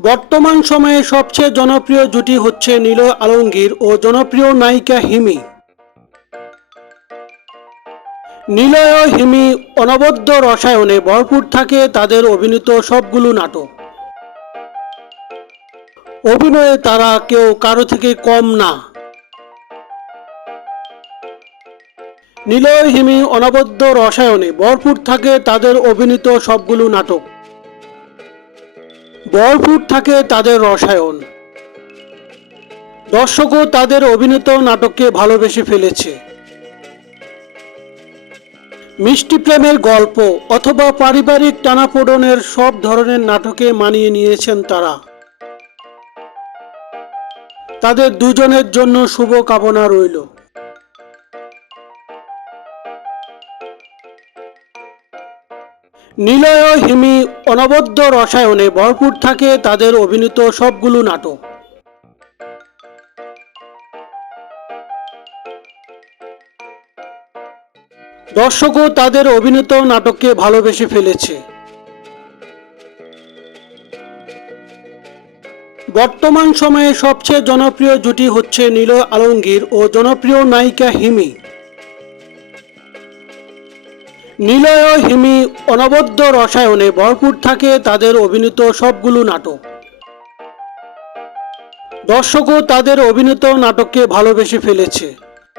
বর্তমান সময়ে সবচেয়ে জনপ্রিয় জুটি হচ্ছে নিলয় আলমগীর ও জনপ্রিয় নায়িকা হিমি। নিলয় ও হিমি অনবদ্য রসায়নে ভরপুর থাকে তাদের অভিনীত সবগুলো নাটক। অভিনয়ে তারা কেউ কারো থেকে কম না। নিলয় হিমি অনবদ্য রসায়নে ভরপুর থাকে তাদের অভিনীত সবগুলো নাটক। ভরপুর থাকে তাদের রসায়ন। দর্শকও তাদের অভিনীত নাটককে ভালোবেসে ফেলেছে। মিষ্টি প্রেমের গল্প অথবা পারিবারিক টানাপোড়েনের সব ধরনের নাটকে মানিয়ে নিয়েছেন তারা। তাদের দুজনের জন্য শুভ কামনা রইল। নিলয় ও হিমি অনবদ্য রসায়নে ভরপুর থাকে তাদের অভিনীত সবগুলো নাটক। দর্শকও তাদের অভিনীত নাটককে ভালোবেসে ফেলেছে। বর্তমান সময়ে সবচেয়ে জনপ্রিয় জুটি হচ্ছে নিলয় আলমগীর ও জনপ্রিয় নায়িকা হিমি। নিলয় ও হিমি অনবদ্য রসায়নে ভরপুর থাকে তাদের অভিনীত সবগুলো নাটক। দর্শকও তাদের অভিনীত নাটককে ভালোবেসে ফেলেছে।